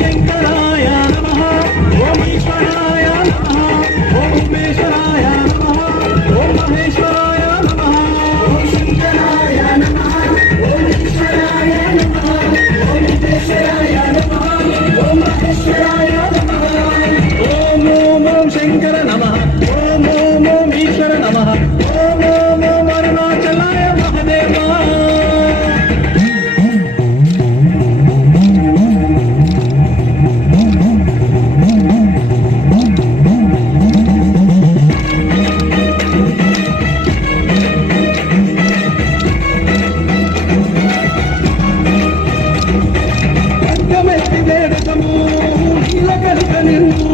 శంకరాయ నమః ఓం ఈశ్వరాయ నమః ఓం ఉమేశ్వరాయ నమః ఓం మహేశ్వరాయ నమః ఓం శంకరాయ నమః ఓం ఈశ్వరాయ నమః ఓం ఉమేశ్వరాయ నమః ఓం మహేశ్వరాయ నమః ఓం ఓం ఓం శంకర నమః ఓం ఓం ఓం ఈశ్వర నమః ఓం ఓం ఓం అరుణాచలాయ మహదేవా వేడుకము నీలకలిక నిన్ను